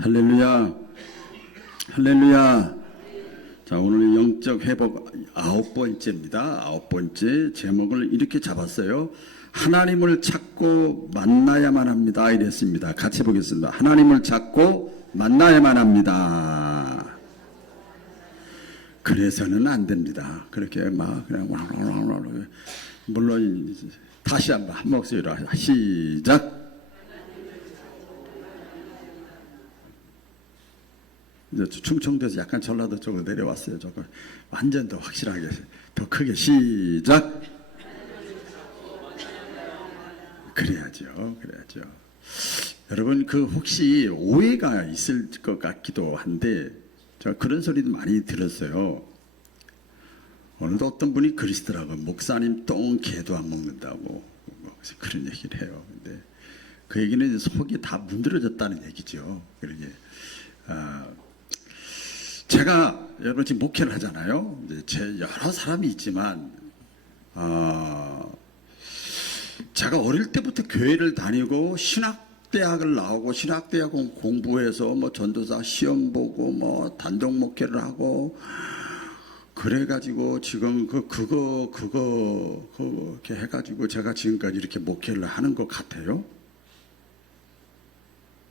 할렐루야, 할렐루야. 자, 오늘 영적 회복 9번째입니다. 9번째 제목을 이렇게 잡았어요. 하나님을 찾고 만나야만 합니다. 이랬습니다. 같이 보겠습니다. 하나님을 찾고 만나야만 합니다. 그래서는 안 됩니다. 그렇게 막 그냥 물론 다시 한번 한 목소리로 시작. 이제 충청도에서 약간 전라도 쪽으로 내려왔어요. 조금 완전 더 확실하게 더 크게 시작. 그래야죠. 여러분 그 혹시 오해가 있을 것 같기도 한데 제가 그런 소리도 많이 들었어요. 오늘도 어떤 분이 그러시더라고요. 목사님 똥 개도 안 먹는다고 그런 얘기를 해요. 근데 그 얘기는 속이 다 문드러졌다는 얘기죠. 그러니 제가 여러분 지금 목회를 하잖아요. 이제 제 여러 사람이 있지만 제가 어릴 때부터 교회를 다니고 신학대학을 나오고 신학대학 공부해서 뭐 전도사 시험 보고 뭐 단독 목회를 하고 그래가지고 지금 그거 이렇게 해가지고 제가 지금까지 이렇게 목회를 하는 것 같아요.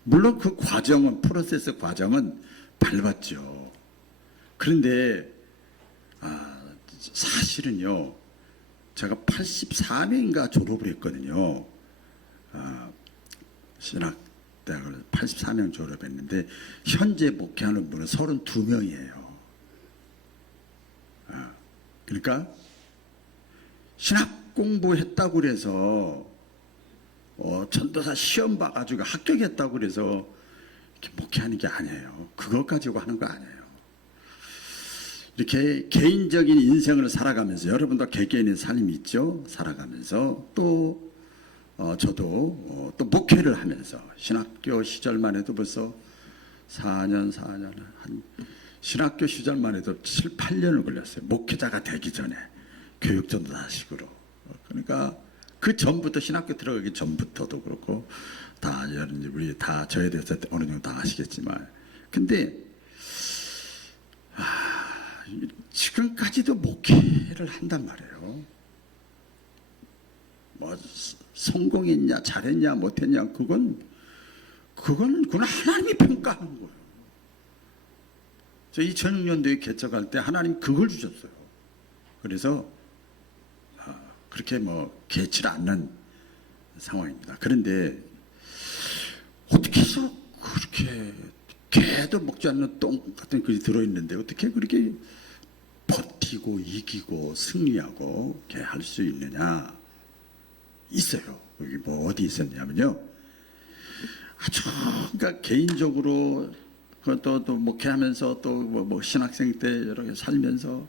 물론 그 과정은 프로세스 과정은 밟았죠. 그런데 사실은요, 제가 84년인가 졸업을 했거든요. 신학대학을 84년 졸업했는데 현재 목회하는 분은 32명이에요. 그러니까 신학 공부했다고 그래서 전도사 시험 봐가지고 합격했다고 그래서 이렇게 목회하는 게 아니에요. 그것 가지고 하는 거 아니에요. 이렇게 개인적인 인생을 살아가면서 여러분도 개개인의 삶이 있죠. 살아가면서 또 저도 또 목회를 하면서 신학교 시절만 해도 벌써 4년 한 신학교 시절만 해도 7, 8년을 걸렸어요. 목회자가 되기 전에 교육전도사식으로. 그러니까 그 전부터 신학교 들어가기 전부터도 그렇고 다 우리 다 저에 대해서 어느 정도 다 아시겠지만 근데 지금까지도 목회를 한단 말이에요. 뭐 성공했냐 잘했냐 못했냐 그건 하나님이 평가하는 거예요. 저 2006년도에 개척할 때 하나님 그걸 주셨어요. 그래서 그렇게 뭐 개치를 않는 상황입니다. 그런데 어떻게 해서 그렇게 개도 먹지 않는 똥 같은 글이 들어있는데 어떻게 그렇게 버티고 이기고 승리하고 이렇게 할 수 있느냐 있어요. 여기 뭐 어디 있었냐면요. 그러니까 개인적으로 또 목회하면서 또 뭐 신학생 때 여러 개 살면서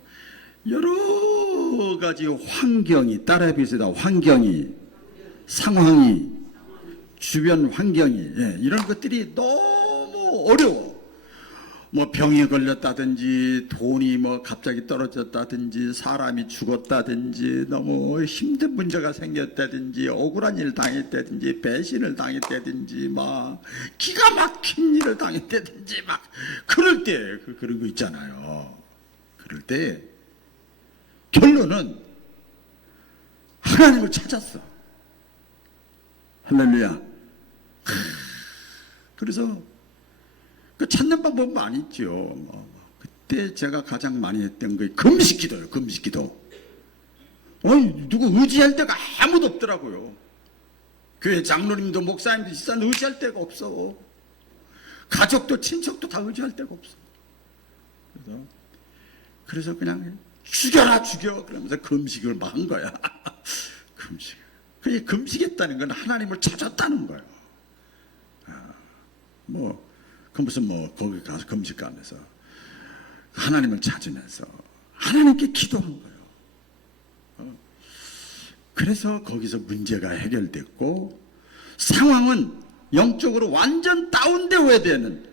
여러 가지 환경이 따라해 보세요. 환경이 상황이 주변 환경이 이런 것들이 너무 어려워. 뭐 병에 걸렸다든지 돈이 뭐 갑자기 떨어졌다든지 사람이 죽었다든지 너무 힘든 문제가 생겼다든지 억울한 일을 당했다든지 배신을 당했다든지 막 기가 막힌 일을 당했다든지 막 그럴 때 그런 거 있잖아요. 그럴 때 결론은 하나님을 찾았어. 할렐루야. 그래서 그 찾는 방법은 많이 있죠. 그때 제가 가장 많이 했던 게 금식기도예요. 금식기도. 누구 의지할 데가 아무도 없더라고요. 교회 장로님도 목사님도 집사님 의지할 데가 없어. 가족도 친척도 다 의지할 데가 없어. 그래서 그냥 죽여라 죽여 그러면서 금식을 막 한 거야. 금식. 그 금식했다는 건 하나님을 찾았다는 거예요. 그 무슨 거기 가서 금식하면서 하나님을 찾으면서 하나님께 기도한 거예요. 그래서 거기서 문제가 해결됐고 상황은 영적으로 완전 다운되어야 되는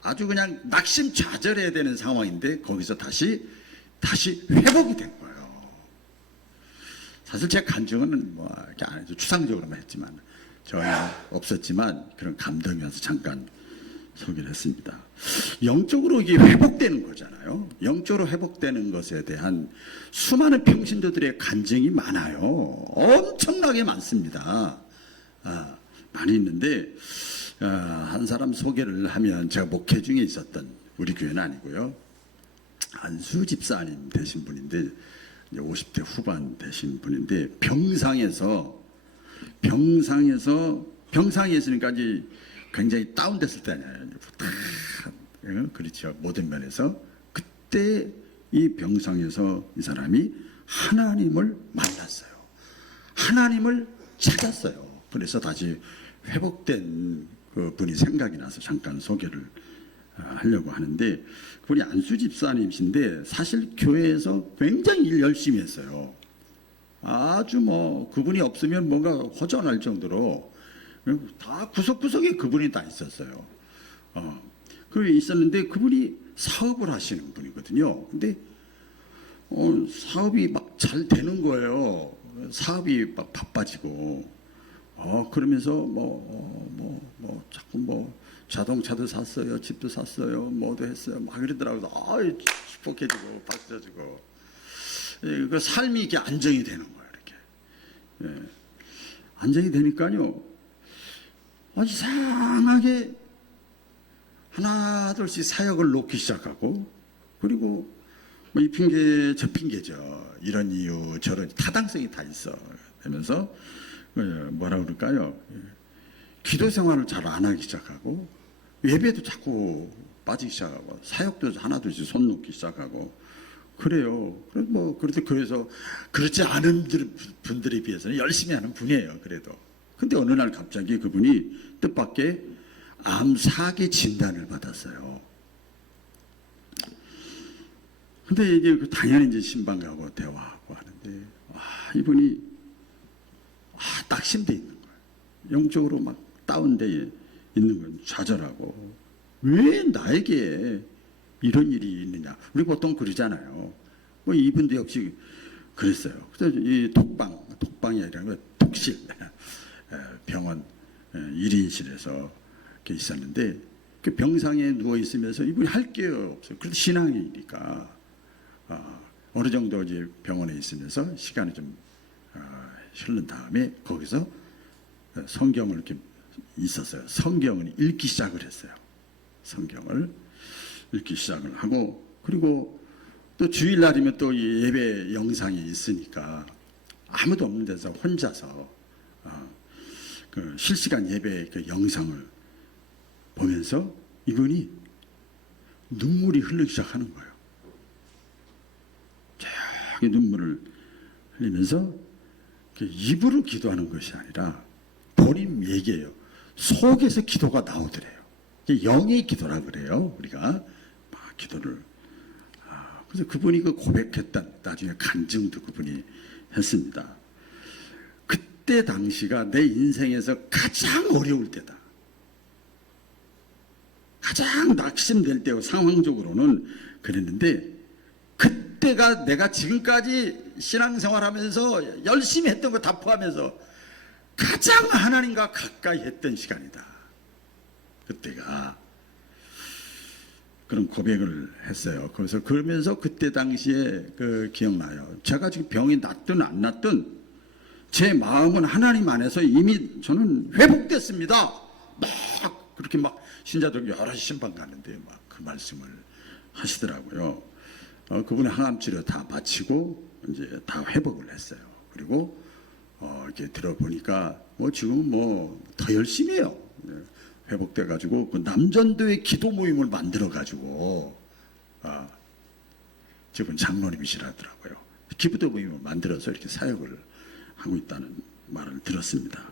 아주 그냥 낙심좌절해야 되는 상황인데 거기서 다시 회복이 된 거예요. 사실 제 간증은 뭐 이렇게 안 해도 추상적으로만 했지만 전혀 없었지만 그런 감동이어서 잠깐 소개를 했습니다. 영적으로 이게 회복되는 거잖아요. 영적으로 회복되는 것에 대한 수많은 평신도들의 간증이 많아요. 엄청나게 많습니다. 많이 있는데 한 사람 소개를 하면, 제가 목회 중에 있었던, 우리 교회는 아니고요, 안수 집사님 되신 분인데, 이제 50대 후반 되신 분인데, 병상에 있으니까 이제 굉장히 다운됐을 때 아니에요. 그렇죠. 모든 면에서. 그때 이 병상에서 이 사람이 하나님을 만났어요. 하나님을 찾았어요. 그래서 다시 회복된 그 분이 생각이 나서 잠깐 소개를 하려고 하는데, 그분이 안수 집사님이신데 사실 교회에서 굉장히 일 열심히 했어요. 아주 뭐 그분이 없으면 뭔가 허전할 정도로 다 구석구석에 그분이 다 있었어요. 그 있었는데 그분이 사업을 하시는 분이거든요. 근데 사업이 막 잘 되는 거예요. 사업이 막 바빠지고, 그러면서 자꾸 자동차도 샀어요, 집도 샀어요, 뭐도 했어요, 막 이러더라고요. 축복해주고 박수해주고, 그 삶이 이렇게 안정이 되는 거예요. 이렇게 안정이 되니까요, 이상하게 하나 둘씩 사역을 놓기 시작하고, 그리고 이 핑계 저 핑계죠. 이런 이유 저런 타당성이 다 있어. 되면서 뭐라 그럴까요? 기도 생활을 잘 안 하기 시작하고, 예배도 자꾸 빠지기 시작하고, 사역도 하나둘씩 손 놓기 시작하고 그래요. 그래도 교회에서 그렇지 않은 분들에 비해서는 열심히 하는 분이에요. 그래도. 근데 어느 날 갑자기 그분이 뜻밖의 암 4기 진단을 받았어요. 근데 이제 당연히 이제 신방 가고 대화하고 하는데, 이분이 낙심돼 있는 거예요. 영적으로 막 다운돼 있는 거예요. 좌절하고, 왜 나에게 이런 일이 있느냐. 우리 보통 그러잖아요. 이분도 역시 그랬어요. 그래서 이 독방이 아니라 독실, 병원 1인실에서 이렇게 있었는데, 그 병상에 누워 있으면서 이분이 할 게 없어요. 그래도 신앙이니까 어느 정도 이제 병원에 있으면서 시간이 좀 흐른 다음에 거기서 성경을 이렇게 있었어요. 성경을 읽기 시작을 했어요. 성경을 읽기 시작을 하고, 그리고 또 주일날이면 또 예배 영상이 있으니까 아무도 없는 데서 혼자서 그 실시간 예배 그 영상을 보면서 이분이 눈물이 흐르기 시작하는 거예요. 쫙 눈물을 흘리면서 입으로 기도하는 것이 아니라 본인 얘기예요. 속에서 기도가 나오더래요. 영의 기도라 그래요. 우리가 막 기도를. 그래서 그분이 그 고백했던, 나중에 간증도 그분이 했습니다. 그때 당시가 내 인생에서 가장 어려울 때다. 가장 낙심될 때고, 상황적으로는 그랬는데, 그때가 내가 지금까지 신앙생활하면서 열심히 했던 거 다 포함해서 가장 하나님과 가까이 했던 시간이다. 그때가. 그런 고백을 했어요. 그래서 그러면서 그때 당시에 기억나요. 제가 지금 병이 낫든 안 낫든 제 마음은 하나님 안에서 이미 저는 회복됐습니다. 막 그렇게 막 신자들 여러 신방 가는데 막 그 말씀을 하시더라고요. 그분의 항암 치료 다 마치고 이제 다 회복을 했어요. 그리고 이렇게 들어보니까 지금 더 열심히 해요. 회복돼 가지고 그 남전도의 기도 모임을 만들어 가지고 지금 장로님이시라더라고요. 기도 모임을 만들어서 이렇게 사역을 하고 있다는 말을 들었습니다.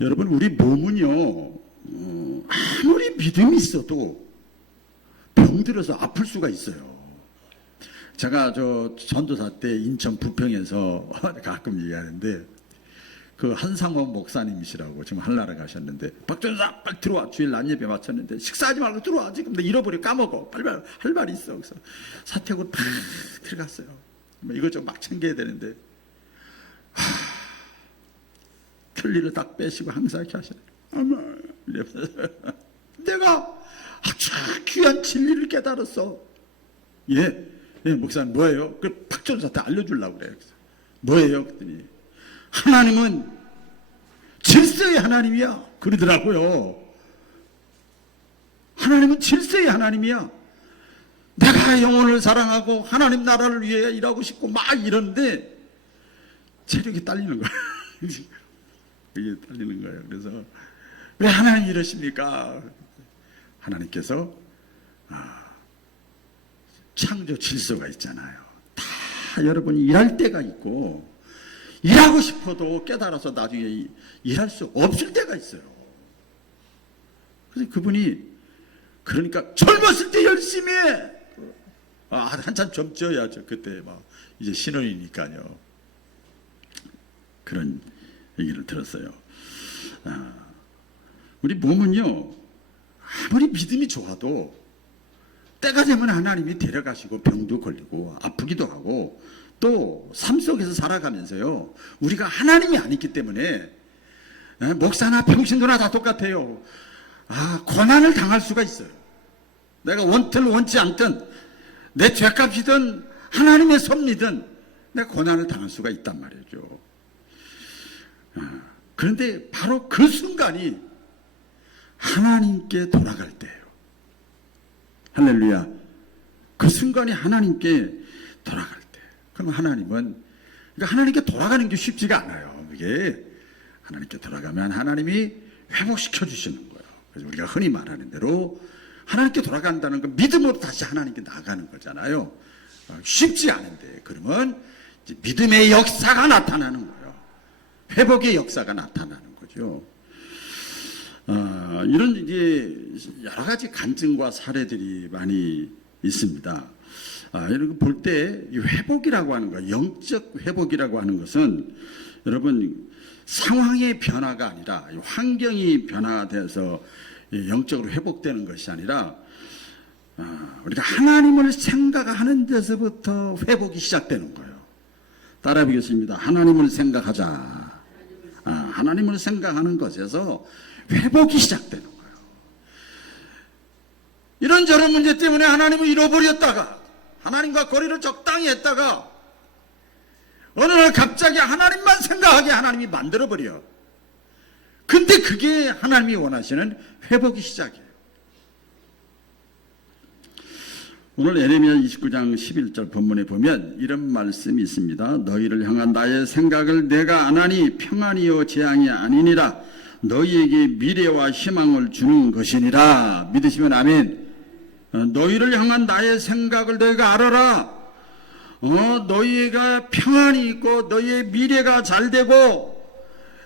여러분, 우리 몸은요, 아무리 믿음이 있어도 병들어서 아플 수가 있어요. 제가 전도사 때 인천 부평에서 가끔 얘기하는데, 그 한상원 목사님이시라고 지금 한나라 가셨는데, 박전사 빨리 들어와, 주일 낮 예배 마쳤는데 식사하지 말고 들어와, 지금 나 잃어버려, 까먹어, 빨리 할 말이 있어. 그래서 사택으로 팍 들어갔어요. 이것저것 막 챙겨야 되는데, 틀니를 딱 빼시고 항상 이렇게 하시네. 어머, 이러면서 내가 아주 귀한 진리를 깨달았어. 예, 목사님 뭐예요? 그 박전사한테 알려주려고 그래요. 뭐예요? 그랬더니 하나님은 질서의 하나님이야 그러더라고요. 하나님은 질서의 하나님이야. 내가 영혼을 사랑하고 하나님 나라를 위해 일하고 싶고 막 이러는데 체력이 딸리는 거야. 이게 딸리는 거예요. 그래서 왜 하나님 이러십니까? 하나님께서 창조 질서가 있잖아요. 다 여러분이 일할 때가 있고 일하고 싶어도 깨달아서 나중에 일할 수 없을 때가 있어요. 그래서 그분이 그러니까 젊었을 때 열심히 해. 한참 젊죠야죠. 그때 막 이제 신혼이니까요. 그런 얘기를 들었어요. 우리 몸은요 아무리 믿음이 좋아도 때가 되면 하나님이 데려가시고 병도 걸리고 아프기도 하고 또 삶 속에서 살아가면서요 우리가 하나님이 아니기 때문에 목사나 평신도나 다 똑같아요. 고난을 당할 수가 있어요. 내가 원든 원치 않든 내 죄값이든 하나님의 섭리든 내가 고난을 당할 수가 있단 말이죠. 그런데 바로 그 순간이 하나님께 돌아갈 때예요. 할렐루야. 그 순간이 하나님께 돌아갈 때. 그럼 하나님은 그러니까 하나님께 돌아가는 게 쉽지가 않아요. 이게 하나님께 돌아가면 하나님이 회복시켜 주시는 거예요. 그래서 우리가 흔히 말하는 대로 하나님께 돌아간다는 건 믿음으로 다시 하나님께 나가는 거잖아요. 쉽지 않은데 그러면 이제 믿음의 역사가 나타나는 거예요. 회복의 역사가 나타나는 거죠. 이런 이제 여러 가지 간증과 사례들이 많이 있습니다. 이런 거 볼 때 이 회복이라고 하는 거, 영적 회복이라고 하는 것은 여러분 상황의 변화가 아니라 환경이 변화돼서 영적으로 회복되는 것이 아니라 우리가 하나님을 생각하는 데서부터 회복이 시작되는 거예요. 따라 보겠습니다. 하나님을 생각하자. 하나님을 생각하는 것에서 회복이 시작되는 거예요. 이런저런 문제 때문에 하나님을 잃어버렸다가 하나님과 거리를 적당히 했다가 어느 날 갑자기 하나님만 생각하게 하나님이 만들어버려. 근데 그게 하나님이 원하시는 회복의 시작이에요. 오늘 에레미야 29장 11절 본문에 보면 이런 말씀이 있습니다. 너희를 향한 나의 생각을 내가 아나니 평안이요 재앙이 아니니라. 너희에게 미래와 희망을 주는 것이니라. 믿으시면 아멘. 너희를 향한 나의 생각을 너희가 알아라. 너희가 평안이 있고 너희의 미래가 잘 되고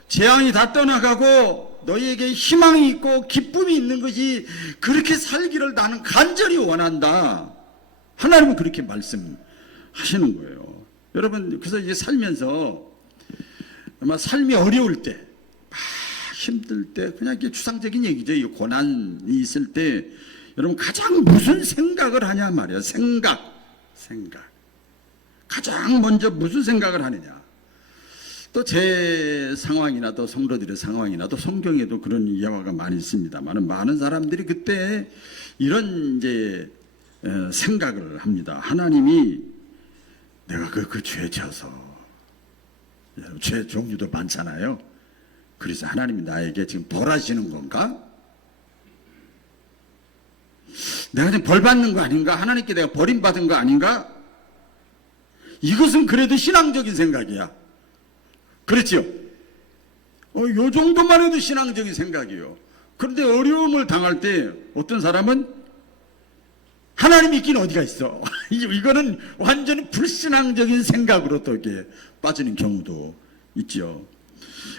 재앙이 다 떠나가고 너희에게 희망이 있고 기쁨이 있는 것이 그렇게 살기를 나는 간절히 원한다. 하나님은 그렇게 말씀하시는 거예요. 여러분 그래서 이제 살면서 아마 삶이 어려울 때 힘들 때 그냥 이게 추상적인 얘기죠. 이 고난이 있을 때 여러분 가장 무슨 생각을 하냐 말이야. 생각 가장 먼저 무슨 생각을 하느냐. 또 제 상황이나 또 성도들의 상황이나 또 성경에도 그런 이야기가 많이 있습니다만 많은 사람들이 그때 이런 이제 생각을 합니다. 하나님이 내가 그 죄 져서 죄 종류도 많잖아요. 그래서 하나님이 나에게 지금 벌하시는 건가? 내가 지금 벌 받는 거 아닌가? 하나님께 내가 버림받은 거 아닌가? 이것은 그래도 신앙적인 생각이야. 그렇죠? 요 정도만 해도 신앙적인 생각이에요. 그런데 어려움을 당할 때 어떤 사람은 하나님이 있긴 어디가 있어. 이거는 완전히 불신앙적인 생각으로 또 이렇게 빠지는 경우도 있죠.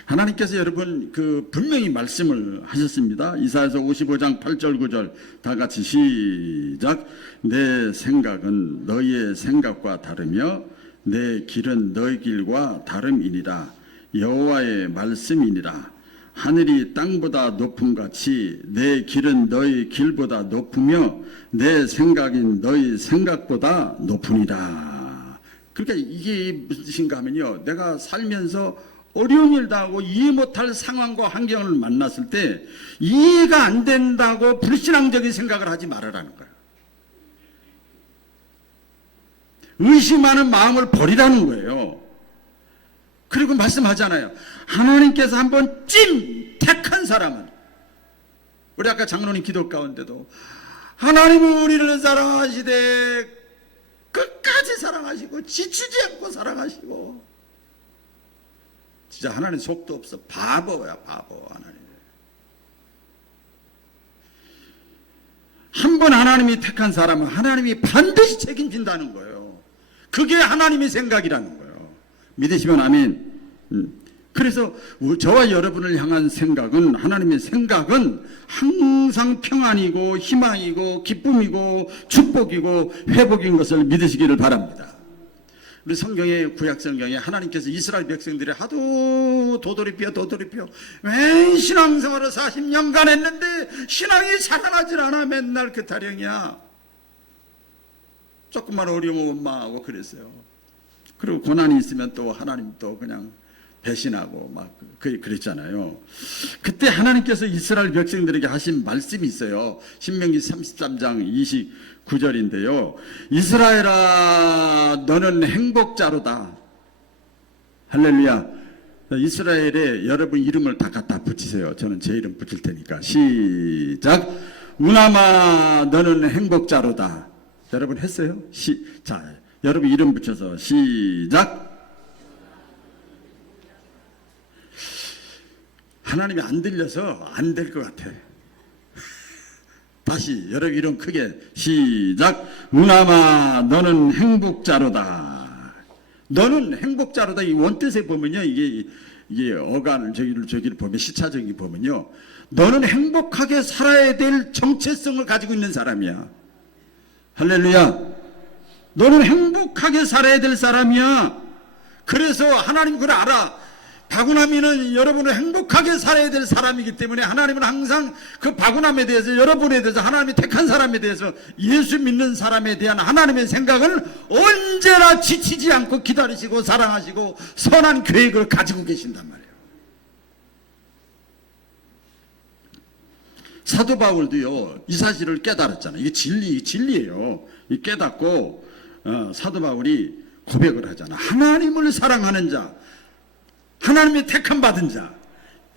하나님께서 여러분 분명히 말씀을 하셨습니다. 이사야서 55장 8절 9절 다 같이 시작. 내 생각은 너희의 생각과 다르며 내 길은 너희 길과 다름이니라. 여호와의 말씀이니라. 하늘이 땅보다 높음같이 내 길은 너희 길보다 높으며 내 생각인 너희 생각보다 높으니라. 그러니까 이게 무슨 뜻인가 하면요, 내가 살면서 어려운 일 당하고 이해 못할 상황과 환경을 만났을 때 이해가 안 된다고 불신앙적인 생각을 하지 말으라는 거예요. 의심하는 마음을 버리라는 거예요. 그리고 말씀하잖아요. 하나님께서 한번 택한 사람은, 우리 아까 장로님 기도 가운데도 하나님은 우리를 사랑하시되 끝까지 사랑하시고 지치지 않고 사랑하시고, 진짜 하나님 속도 없어. 바보야 바보. 하나님 한 번 하나님이 택한 사람은 하나님이 반드시 책임진다는 거예요. 그게 하나님의 생각이라는 거예요. 믿으시면 아멘. 그래서 저와 여러분을 향한 생각은, 하나님의 생각은 항상 평안이고 희망이고 기쁨이고 축복이고 회복인 것을 믿으시기를 바랍니다. 우리 성경에, 구약 성경에 하나님께서 이스라엘 백성들이 하도 도돌이펴 왜 신앙생활을 40년간 했는데 신앙이 자라나질 않아. 맨날 그 타령이야. 조금만 어려우면 원망하고 그랬어요. 그리고 고난이 있으면 또 하나님 또 그냥 배신하고 막 그랬잖아요. 그때 하나님께서 이스라엘 백성들에게 하신 말씀이 있어요. 신명기 33장 29절인데요. 이스라엘아 너는 행복자로다. 할렐루야. 이스라엘에 여러분 이름을 다 갖다 붙이세요. 저는 제 이름 붙일 테니까. 시작. 우나마 너는 행복자로다. 여러분 했어요? 자, 여러분 이름 붙여서 시작. 하나님이 안 들려서 안 될 것 같아. 다시 여러분 이름 크게 시작. 우나마 너는 행복자로다. 너는 행복자로다. 이 원뜻에 보면요, 이게 어간을 저기를 보면, 시차적인 보면요, 너는 행복하게 살아야 될 정체성을 가지고 있는 사람이야. 할렐루야. 너는 행복하게 살아야 될 사람이야. 그래서 하나님 그걸 알아. 바구나미는 여러분은 행복하게 살아야 될 사람이기 때문에 하나님은 항상 그 바구나미에 대해서, 여러분에 대해서, 하나님이 택한 사람에 대해서, 예수 믿는 사람에 대한 하나님의 생각을 언제나 지치지 않고 기다리시고 사랑하시고 선한 계획을 가지고 계신단 말이에요. 사도 바울도요, 이 사실을 깨달았잖아요. 이게 진리예요. 이 깨닫고 사도 바울이 고백을 하잖아. 하나님을 사랑하는 자, 하나님의 택함 받은 자,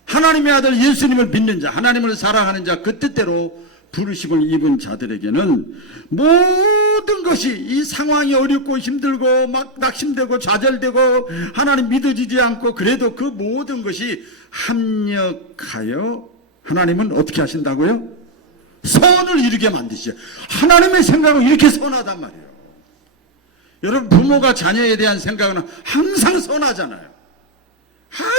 하나님의 아들 예수님을 믿는 자, 하나님을 사랑하는 자, 그 뜻대로 부르심을 입은 자들에게는 모든 것이, 이 상황이 어렵고 힘들고 막 낙심되고 좌절되고 하나님 믿어지지 않고 그래도 그 모든 것이 합력하여 하나님은 어떻게 하신다고요? 선을 이루게 만드시죠. 하나님의 생각은 이렇게 선하단 말이에요. 여러분, 부모가 자녀에 대한 생각은 항상 선하잖아요.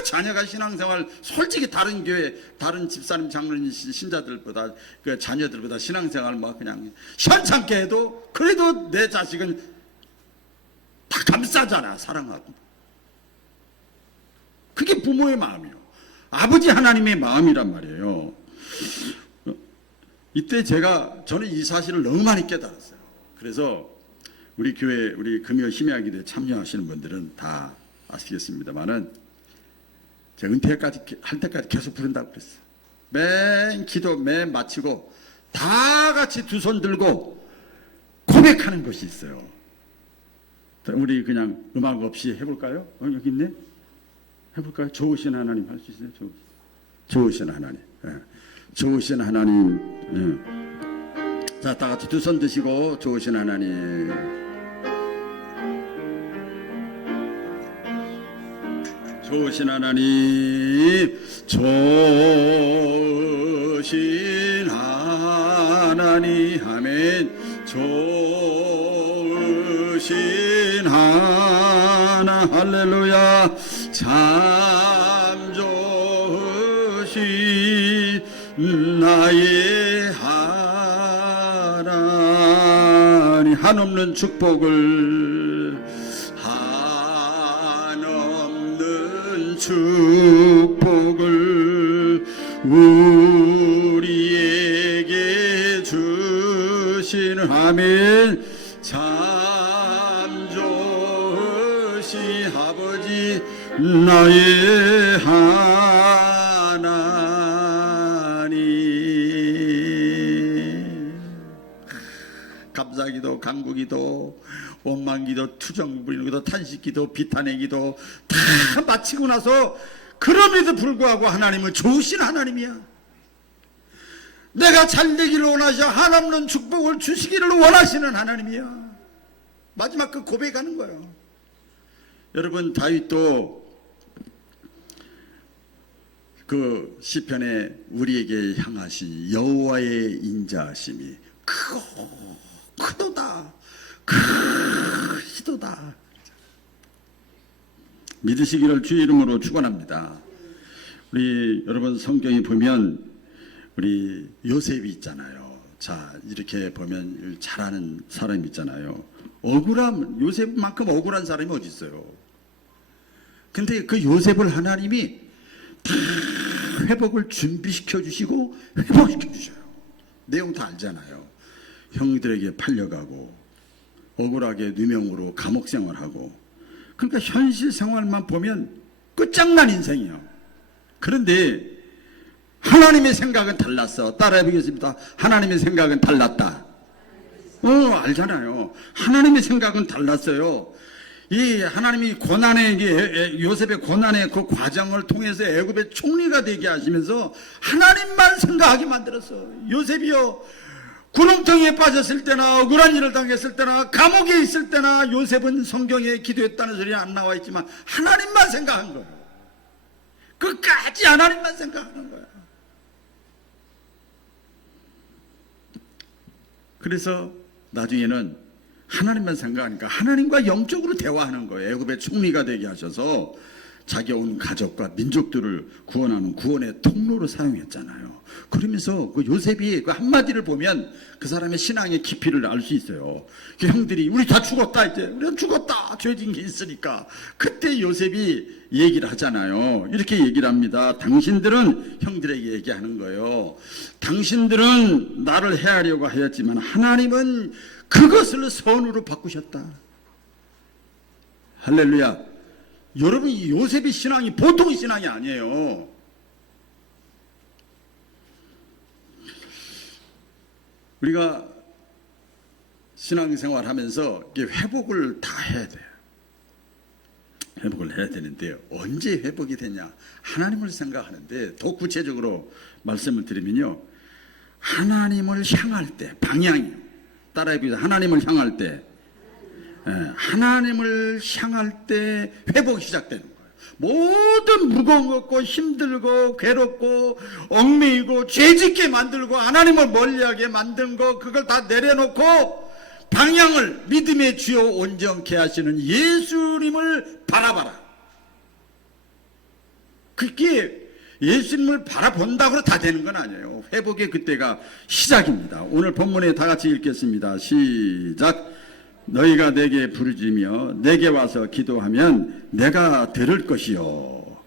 자녀가 신앙생활, 솔직히 다른 교회, 다른 집사님, 장로님, 신자들보다, 그 자녀들보다 신앙생활 뭐 그냥 현찮게 해도 그래도 내 자식은 다 감싸잖아, 사랑하고. 그게 부모의 마음이에요. 아버지 하나님의 마음이란 말이에요. 이때 저는 이 사실을 너무 많이 깨달았어요. 그래서 우리 교회, 우리 금요 심야기도에 참여하시는 분들은 다 아시겠습니다만은 제가 은퇴까지 할 때까지 계속 부른다고 그랬어요. 맨 기도 맨 마치고 다 같이 두 손 들고 고백하는 것이 있어요. 우리 그냥 음악 없이 해볼까요? 여기 있네. 해볼까요? 좋으신 하나님 할 수 있어요? 좋으신 하나님. 좋으신 하나님. 자, 다 같이 두 손 드시고 좋으신 하나님. 좋으신 하나님, 좋으신 하나님, 아멘. 좋으신 하나, 할렐루야. 참 좋으신 나의 하나님, 한없는 축복을, 축복을 우리에게 주시는, 아멘. 참 좋으신 아버지 아버지 나의 하나님. 감사기도, 간구기도, 원망기도, 투정 부리는 기도, 탄식기도, 비탄의 기도 다 마치고 나서 그럼에도 불구하고 하나님은 좋으신 하나님이야. 내가 잘되기를 원하셔 한없는 축복을 주시기를 원하시는 하나님이야. 마지막 그 고백하는 거예요. 여러분, 다윗도 그 시편에 우리에게 향하신 여호와의 인자하심이 크도다 크시도다 믿으시기를 주의 이름으로 축원합니다. 우리 여러분 성경에 보면 우리 요셉이 있잖아요. 자, 이렇게 보면 잘하는 사람이 있잖아요. 요셉만큼 억울한 사람이 어디 있어요? 근데 그 요셉을 하나님이 다 회복을 준비시켜 주시고 회복시켜 주셔요. 내용 다 알잖아요. 형들에게 팔려가고 억울하게 누명으로 감옥 생활하고, 그러니까 현실 생활만 보면 끝장난 인생이에요. 그런데 하나님의 생각은 달랐어. 따라해 보겠습니다. 하나님의 생각은 달랐다. 알잖아요. 하나님의 생각은 달랐어요. 이 하나님이 고난의 요셉의 고난의 그 과정을 통해서 애굽의 총리가 되게 하시면서 하나님만 생각하게 만들었어. 요셉이요, 구렁텅이에 빠졌을 때나 억울한 일을 당했을 때나 감옥에 있을 때나 요셉은 성경에 기도했다는 소리 안 나와 있지만 하나님만 생각한 거예요. 끝까지 하나님만 생각하는 거예요. 그래서 나중에는 하나님만 생각하니까 하나님과 영적으로 대화하는 거예요. 애굽의 총리가 되게 하셔서 자기 온 가족과 민족들을 구원하는 구원의 통로로 사용했잖아요. 그러면서 그 요셉이 그 한마디를 보면 그 사람의 신앙의 깊이를 알 수 있어요. 그 형들이 우리 다 죽었다, 이제 우리가 죽었다, 죄진 게 있으니까. 그때 요셉이 얘기를 하잖아요. 이렇게 얘기를 합니다. 당신들은, 형들에게 얘기하는 거예요. 당신들은 나를 해하려고 하였지만 하나님은 그것을 선으로 바꾸셨다. 할렐루야. 여러분, 이 요셉의 신앙이 보통 신앙이 아니에요. 우리가 신앙생활 하면서 회복을 다 해야 돼요. 회복을 해야 되는데 언제 회복이 되냐? 하나님을 생각하는데 더 구체적으로 말씀을 드리면요, 하나님을 향할 때, 방향이요. 따라해 보세요. 하나님을 향할 때, 하나님을 향할 때 회복이 시작되는 거예요. 모든 무거운 것고 힘들고 괴롭고 얽매이고 죄짓게 만들고 하나님을 멀리하게 만든 거, 그걸 다 내려놓고 방향을 믿음의 주요 온전케 하시는 예수님을 바라봐라. 그게 예수님을 바라본다고 다 되는 건 아니에요. 회복의 그때가 시작입니다. 오늘 본문에 다 같이 읽겠습니다. 시작. 너희가 내게 부르짖으며 내게 와서 기도하면 내가 들을 것이요.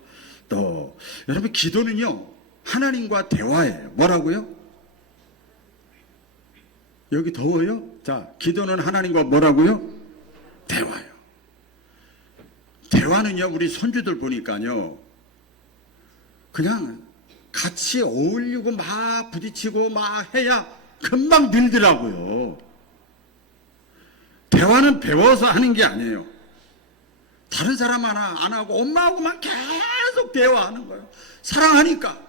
또 여러분, 기도는요 하나님과 대화예요. 뭐라고요? 여기 더워요? 자, 기도는 하나님과 뭐라고요? 대화요. 대화는요, 우리 손주들 보니까요, 그냥 같이 어울리고 막 부딪히고 막 해야 금방 늘더라고요. 대화는 배워서 하는 게 아니에요. 다른 사람 하나 안 하고 엄마하고만 계속 대화하는 거예요. 사랑하니까.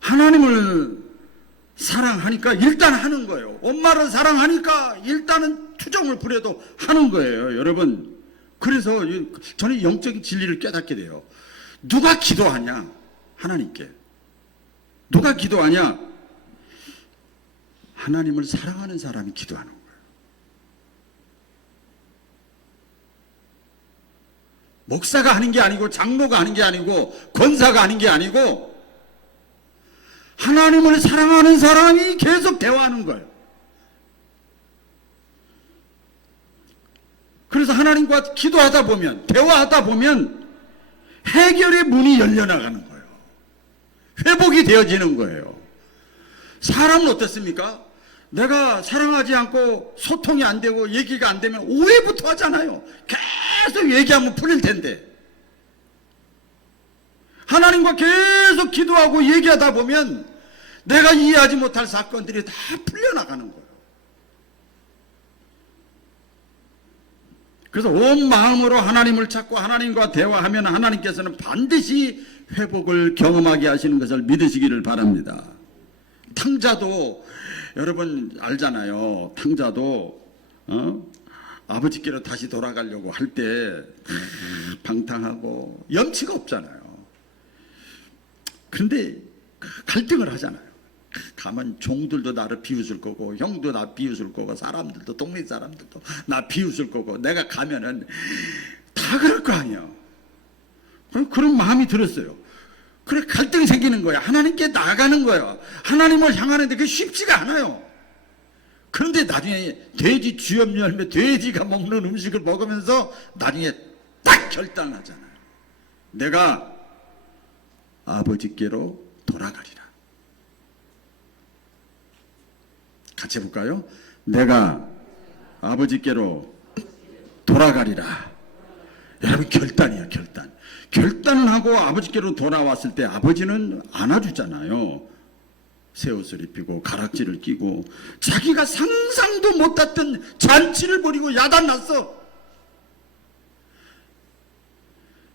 하나님을 사랑하니까 일단 하는 거예요. 엄마를 사랑하니까 일단은 투정을 부려도 하는 거예요, 여러분. 그래서 저는 영적인 진리를 깨닫게 돼요. 누가 기도하냐? 하나님께. 누가 기도하냐? 하나님을 사랑하는 사람이 기도하는 거예요. 목사가 하는 게 아니고, 장로가 하는 게 아니고, 권사가 하는 게 아니고, 하나님을 사랑하는 사람이 계속 대화하는 거예요. 그래서 하나님과 기도하다 보면, 대화하다 보면 해결의 문이 열려나가는 거예요. 회복이 되어지는 거예요. 사람은 어떻습니까? 내가 사랑하지 않고 소통이 안 되고 얘기가 안 되면 오해부터 하잖아요. 계속 얘기하면 풀릴 텐데. 하나님과 계속 기도하고 얘기하다 보면 내가 이해하지 못할 사건들이 다 풀려나가는 거예요. 그래서 온 마음으로 하나님을 찾고 하나님과 대화하면 하나님께서는 반드시 회복을 경험하게 하시는 것을 믿으시기를 바랍니다. 탕자도 여러분 알잖아요. 탕자도 아버지께로 다시 돌아가려고 할 때 방탕하고 염치가 없잖아요. 그런데 갈등을 하잖아요. 가면 종들도 나를 비웃을 거고 형도 나 비웃을 거고 사람들도 동네 사람들도 나 비웃을 거고 내가 가면은 다 그럴 거 아니에요. 그런 마음이 들었어요. 그래 갈등이 생기는 거야. 하나님께 나아가는 거야. 하나님을 향하는데 그게 쉽지가 않아요. 그런데 나중에 돼지 주염 열매 돼지가 먹는 음식을 먹으면서 나중에 딱 결단하잖아요. 내가 아버지께로 돌아가리라. 같이 해볼까요? 내가 아버지께로 돌아가리라. 여러분 결단이에요. 결단. 결단을 하고 아버지께로 돌아왔을 때 아버지는 안아주잖아요. 새 옷을 입히고 가락지를 끼고 자기가 상상도 못했던 잔치를 벌이고 야단났어.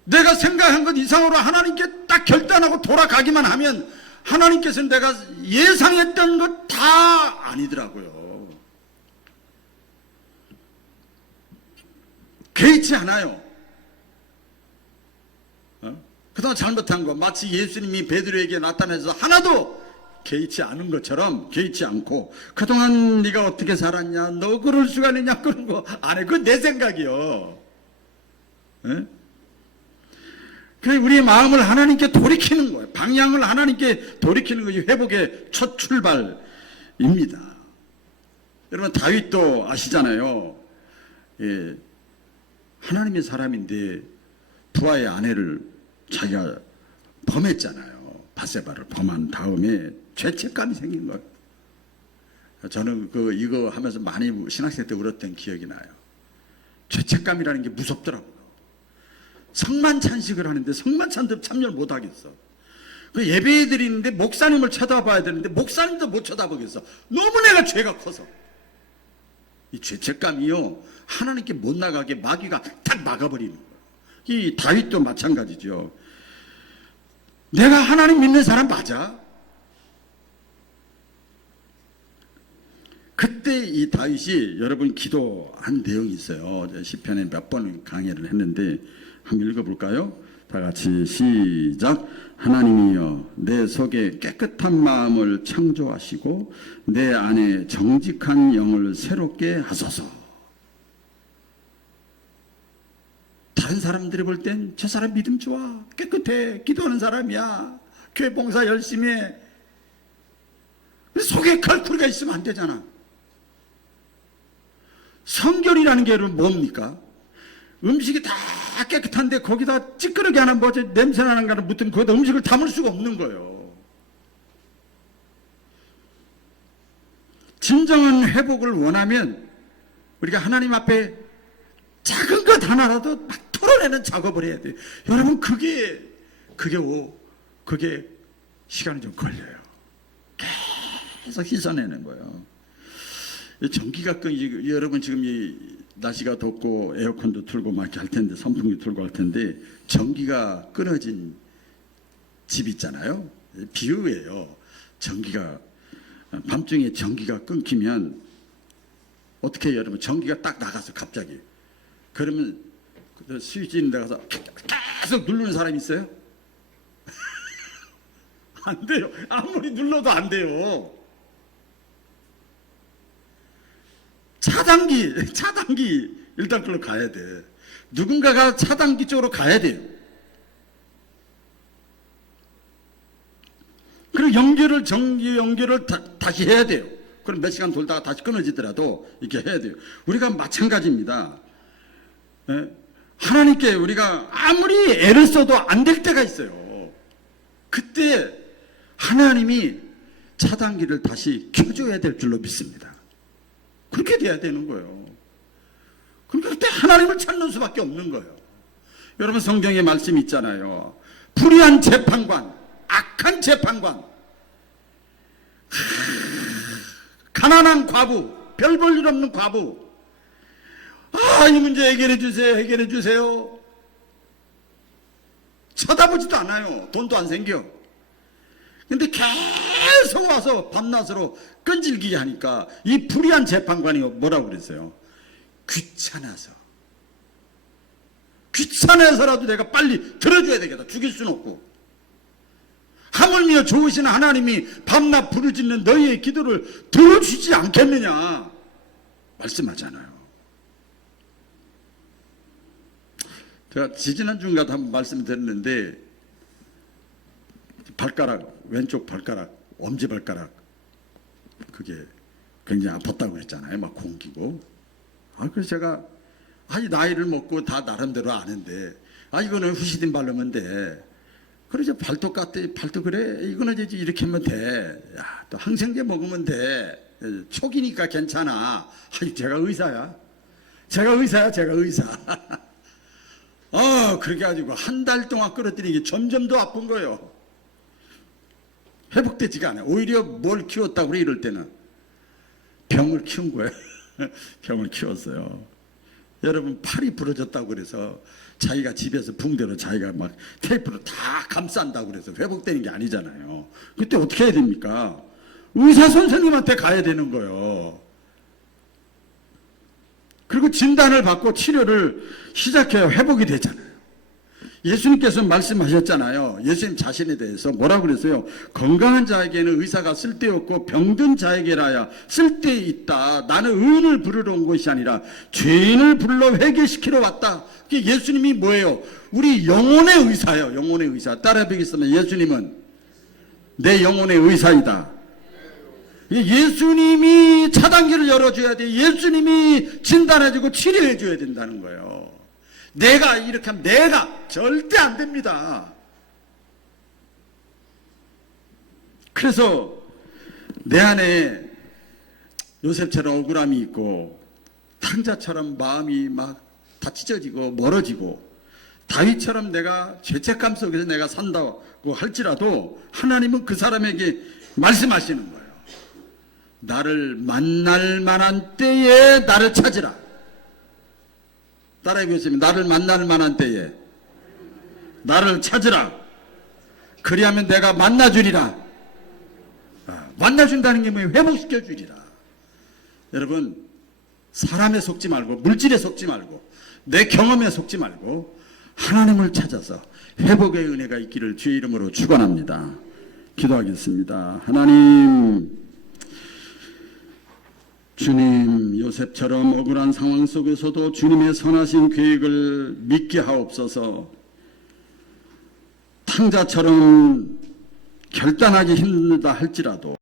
내가 생각한 것 이상으로 하나님께 딱 결단하고 돌아가기만 하면 하나님께서는 내가 예상했던 것 다 아니더라고요. 개의치 않아요. 그동안 잘못한 거 마치 예수님이 베드로에게 나타나서 하나도 개의치 않은 것처럼 개의치 않고 그동안 네가 어떻게 살았냐 너 그럴 수가 있냐 그런 거 안 해. 그건 내 생각이요. 그래서 우리의 마음을 하나님께 돌이키는 거예요. 방향을 하나님께 돌이키는 것이 회복의 첫 출발입니다. 여러분 다윗도 아시잖아요. 예, 하나님의 사람인데 부하의 아내를 자기가 범했잖아요. 바세바를 범한 다음에 죄책감이 생긴 거예요. 저는 이거 하면서 많이 신학생 때 울었던 기억이 나요. 죄책감이라는 게 무섭더라고요. 성만찬식을 하는데 성만찬도 참여를 못 하겠어. 그 예배 드리는데 목사님을 쳐다봐야 되는데 목사님도 못 쳐다보겠어. 너무 내가 죄가 커서. 이 죄책감이요 하나님께 못 나가게 마귀가 딱 막아버리는 거예요. 이 다윗도 마찬가지죠. 내가 하나님 믿는 사람 맞아? 그때 이 다윗이 여러분 기도한 내용이 있어요. 시편에 몇 번 강의를 했는데 한번 읽어볼까요? 다 같이 시작. 하나님이여 내 속에 깨끗한 마음을 창조하시고 내 안에 정직한 영을 새롭게 하소서. 다른 사람들이 볼 땐 저 사람 믿음 좋아 깨끗해 기도하는 사람이야 교회 봉사 열심히 해. 속에 칼쿠리가 있으면 안 되잖아. 성결이라는 게 여러분 뭡니까? 음식이 다 깨끗한데 거기다 찌끄러기 하나 뭐지 냄새나는 거를 묻으면 거기다 음식을 담을 수가 없는 거예요. 진정한 회복을 원하면 우리가 하나님 앞에 작은 것 하나라도 막 털어내는 작업을 해야 돼요. 여러분 그게 시간이 좀 걸려요. 계속 씻어내는 거예요. 전기가 여러분 지금 이 날씨가 덥고 에어컨도 틀고 막 할 텐데 선풍기 틀고 할 텐데 전기가 끊어진 집 있잖아요. 비유예요. 전기가 밤중에 전기가 끊기면 어떻게 해요, 여러분? 전기가 딱 나가서 갑자기 그러면 스위치 있는 데 가서 계속 누르는 사람이 있어요? 안 돼요. 아무리 눌러도 안 돼요. 차단기 일단 그걸로 가야 돼. 누군가가 차단기 쪽으로 가야 돼요. 그리고 전기 연결을 다시 해야 돼요. 그럼 몇 시간 돌다가 다시 끊어지더라도 이렇게 해야 돼요. 우리가 마찬가지입니다. 하나님께 우리가 아무리 애를 써도 안 될 때가 있어요. 그때 하나님이 차단기를 다시 켜줘야 될 줄로 믿습니다. 그렇게 돼야 되는 거예요. 그러니까 그때 하나님을 찾는 수밖에 없는 거예요. 여러분 성경에 말씀 있잖아요. 불의한 재판관, 악한 재판관, 가난한 과부, 별 볼 일 없는 과부. 이 문제 해결해 주세요. 해결해 주세요. 쳐다보지도 않아요. 돈도 안 생겨. 근데 계속 와서 밤낮으로 끈질기게 하니까 이 불의한 재판관이 뭐라고 그랬어요? 귀찮아서라도 내가 빨리 들어줘야 되겠다. 죽일 수는 없고. 하물며 좋으신 하나님이 밤낮 불을 짓는 너희의 기도를 들어주지 않겠느냐 말씀하잖아요. 제가 지지난주인가도 한번 말씀드렸는데 발가락, 왼쪽 발가락, 엄지발가락 그게 굉장히 아팠다고 했잖아요. 막 공기고. 그래서 제가 나이를 먹고 다 나름대로 아는데 이거는 후시딘 바르면 돼. 그래서 발톱 같대. 발톱 그래. 이거는 이제 이렇게 하면 돼. 또 항생제 먹으면 돼. 초기니까 괜찮아. 제가 의사야. 제가 의사. 그렇게 가지고 한 달 동안 끌어들이는 게 점점 더 아픈 거예요. 회복되지가 않아요. 오히려 뭘 키웠다고 그래 이럴 때는 병을 키운 거예요. 병을 키웠어요. 여러분 팔이 부러졌다고 그래서 자기가 집에서 붕대로 자기가 막 테이프로 다 감싼다고 그래서 회복되는 게 아니잖아요. 그때 어떻게 해야 됩니까? 의사 선생님한테 가야 되는 거예요. 그리고 진단을 받고 치료를 시작해야 회복이 되잖아요. 예수님께서 말씀하셨잖아요. 예수님 자신에 대해서 뭐라고 그랬어요? 건강한 자에게는 의사가 쓸데없고 병든 자에게라야 쓸데있다. 나는 의인을 부르러 온 것이 아니라 죄인을 불러 회개시키러 왔다. 예수님이 뭐예요? 우리 영혼의 의사예요. 영혼의 의사. 따라 뵙겠습니다. 예수님은 내 영혼의 의사이다. 예수님이 차단기를 열어줘야 돼. 예수님이 진단해주고 치료해줘야 된다는 거예요. 내가 이렇게 하면 내가 절대 안 됩니다. 그래서 내 안에 요셉처럼 억울함이 있고 탕자처럼 마음이 막 다 찢어지고 멀어지고 다윗처럼 내가 죄책감 속에서 내가 산다고 할지라도 하나님은 그 사람에게 말씀하시는 거예요. 나를 만날 만한 때에 나를 찾으라. 따라해 보세요. 나를 만날 만한 때에 나를 찾으라. 그리하면 내가 만나주리라. 만나준다는 게 뭐예요? 회복시켜 주리라. 여러분 사람에 속지 말고 물질에 속지 말고 내 경험에 속지 말고 하나님을 찾아서 회복의 은혜가 있기를 주의 이름으로 축원합니다. 기도하겠습니다. 하나님, 주님, 요셉처럼 억울한 상황 속에서도 주님의 선하신 계획을 믿게 하옵소서. 탕자처럼 결단하기 힘들다 할지라도